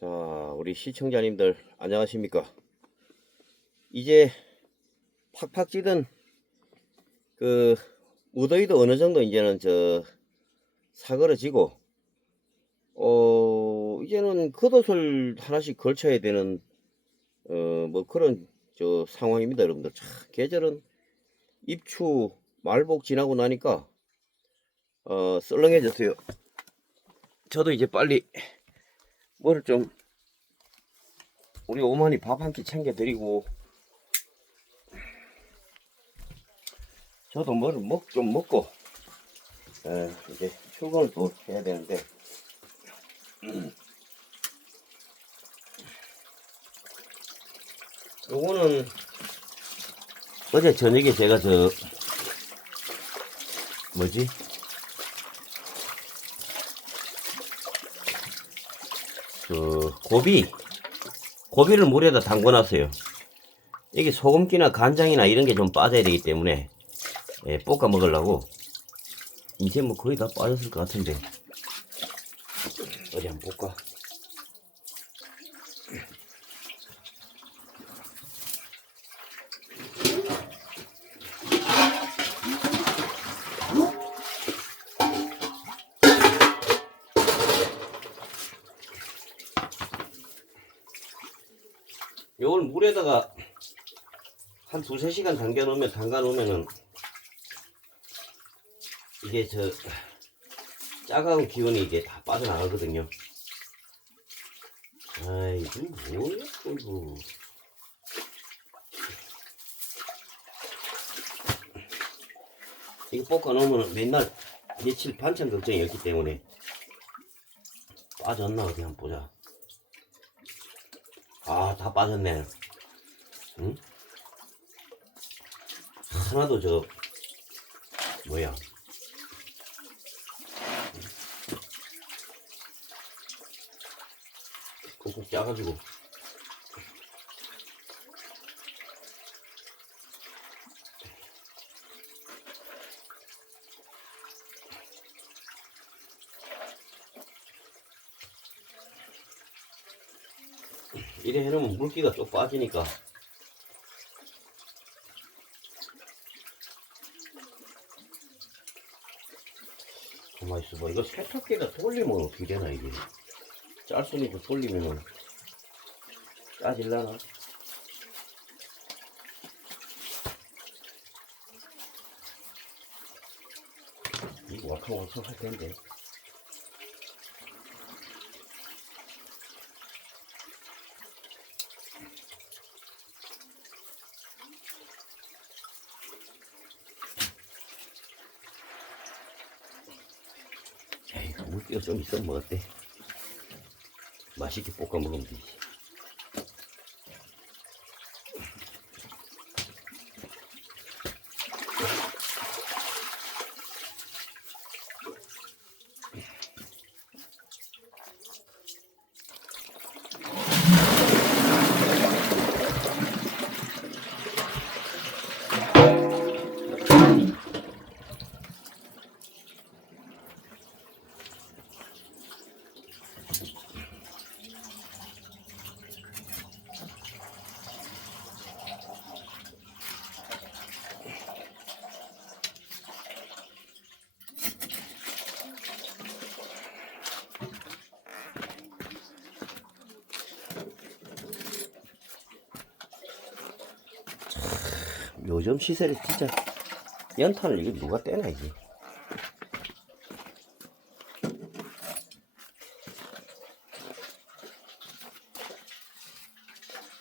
자, 우리 시청자님들 안녕하십니까? 이제 팍팍 찌든 그 무더위도 어느 정도 이제는 저 사그러지고 어 이제는 겉옷을 하나씩 걸쳐야 되는 어 뭐 그런 저 상황입니다, 여러분들. 참 계절은 입추 말복 지나고 나니까 어 썰렁해졌어요. 저도 이제 빨리 뭐를 좀 우리 어머니 밥 한 끼 챙겨 드리고 저도 뭐를 먹 좀 먹고 에, 이제 출근을 또 해야 되는데 음. 요거는 어제 저녁에 제가 저 뭐지 그 고비 고비를 물에다 담궈 놨어요. 이게 소금기나 간장이나 이런 게 좀 빠져야 되기 때문에 예, 볶아 먹으려고. 이제 뭐 거의 다 빠졌을 것 같은데. 어디 한번 볼까 요걸 물에다가 한 두세 시간 담겨 놓으면 담가 놓으면은 이게 저 짜가운 기운이 이게 다 빠져나가거든요. 아이고 뭐야 이거. 이거 볶아 놓으면 맨날 며칠 반찬 걱정이 없기 때문에 빠졌나 어디 한번 보자. 아, 다 빠졌네. 응? 하나도 저, 뭐야. 꾹꾹 짜가지고. 이래 해놓으면 물기가 쭉 빠지니까. 가만 있어봐. 이거 세탁기에다 돌리면 어떻게 되나 이게? 짤순이도 돌리면은. 짜질라나? 이거 와캉와캉 할 텐데 에이, 물기가 좀 있으면 뭐 어때? 맛있게 볶아 먹으면 되지. 요즘 시세를 진짜 연탄을 이게 누가 떼나 이게?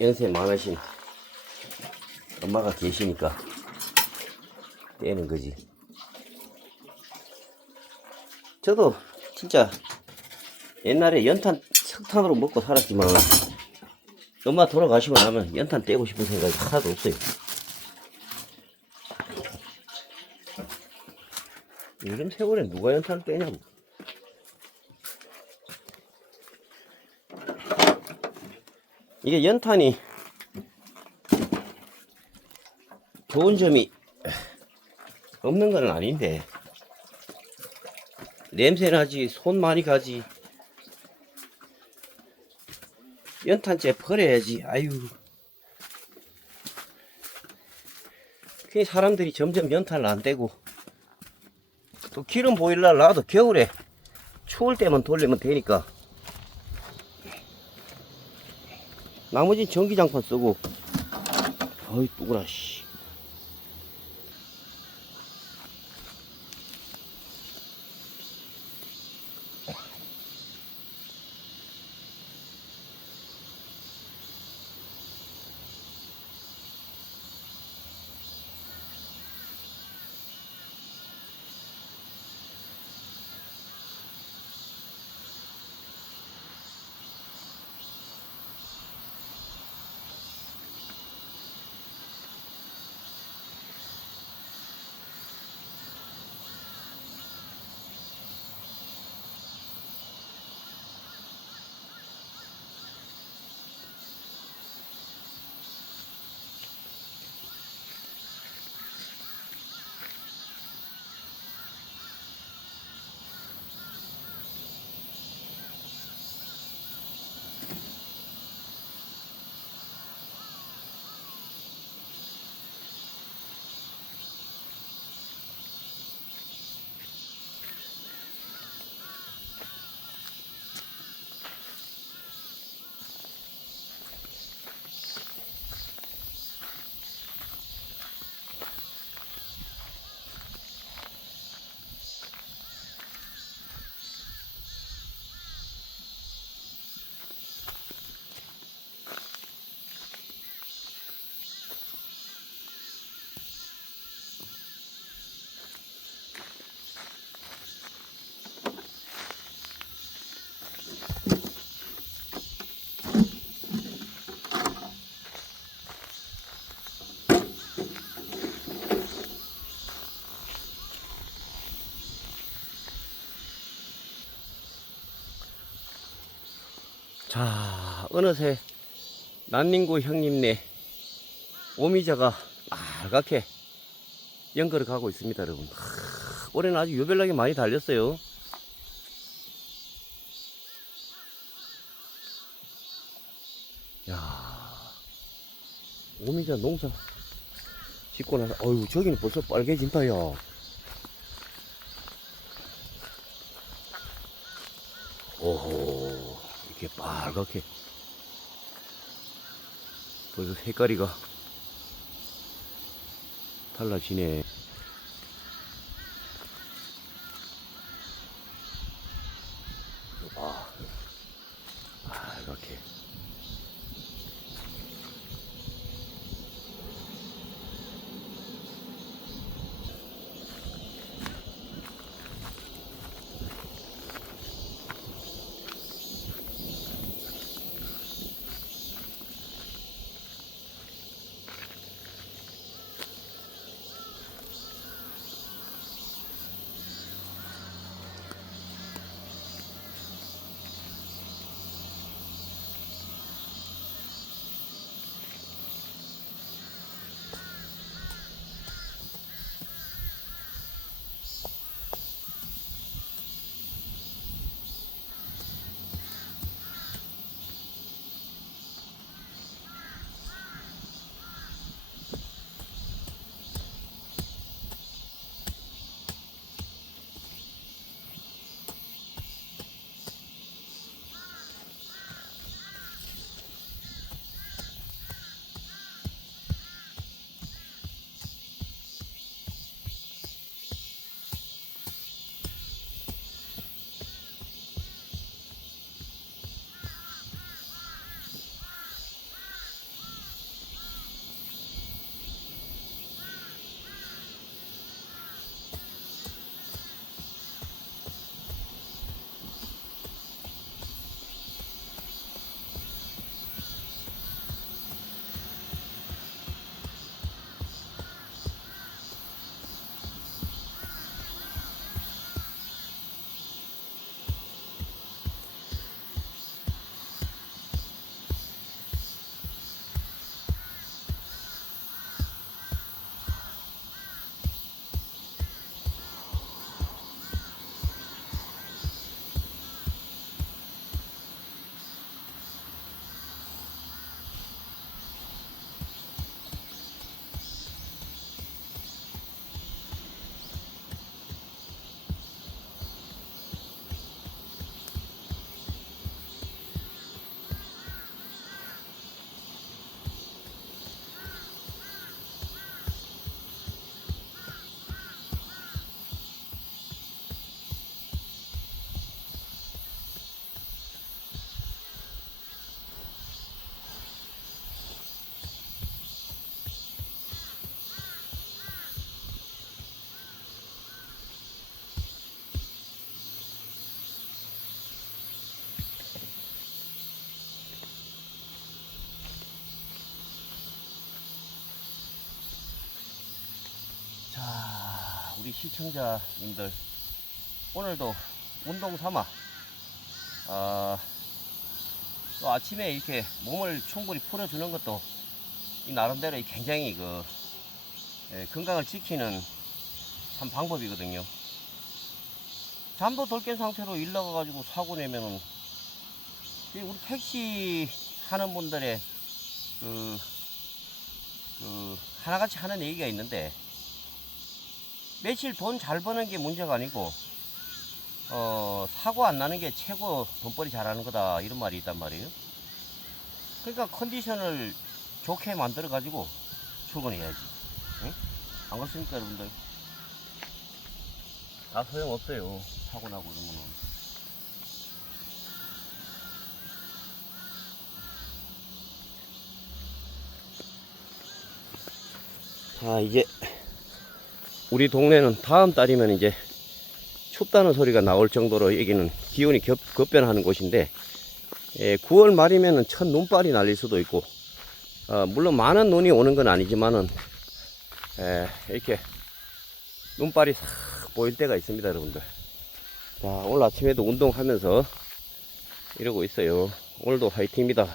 연세 많으신 엄마가 계시니까 떼는 거지. 저도 진짜 옛날에 연탄 석탄으로 먹고 살았지만 엄마 돌아가시고 나면 연탄 떼고 싶은 생각이 하나도 없어요 요즘 세월에 누가 연탄 떼냐고. 이게 연탄이 좋은 점이 없는 건 아닌데 냄새 나지 손 많이 가지 연탄재 버려야지. 아유. 그 사람들이 점점 연탄을 안 떼고 또 기름 보일러 놔도 겨울에 추울 때만 돌리면 되니까. 나머지는 전기장판 쓰고 어이 뚜구나 씨 자, 어느새 난닝구 형님네 오미자가 빨갛게 연결을 가고 있습니다, 여러분. 하, 올해는 아주 유별나게 많이 달렸어요. 야, 오미자 농사 짓고 나서, 어유 저기는 벌써 빨개진다, 야. 오호, 이렇게 빨갛게. 벌써 색깔이가 달라지네. 우리 시청자님들 오늘도 운동 삼아 아, 또 아침에 이렇게 몸을 충분히 풀어주는 것도 이 나름대로 굉장히 그 예, 건강을 지키는 한 방법이거든요. 잠도 덜 깬 상태로 일 나가가지고 사고 내면은 이 우리 택시 하는 분들의 그, 그 하나같이 하는 얘기가 있는데 며칠 돈잘 버는 게 문제가 아니고 어 사고 안 나는 게 최고 돈벌이 잘하는 거다 이런 말이 있단 말이에요. 그러니까 컨디션을 좋게 만들어 가지고 출근해야지. 응? 안 그렇습니까 여러분들? 다 소용 없어요. 사고 나고 이런 거는. 자 이제 우리 동네는 다음 달이면 이제 춥다는 소리가 나올 정도로 여기는 기온이 급, 급변하는 곳인데 예, 9월 말이면은 첫 눈발이 날릴 수도 있고 어, 물론 많은 눈이 오는 건 아니지만은 예, 이렇게 눈발이 싹 보일 때가 있습니다 여러분들. 자 오늘 아침에도 운동하면서 이러고 있어요. 오늘도 화이팅입니다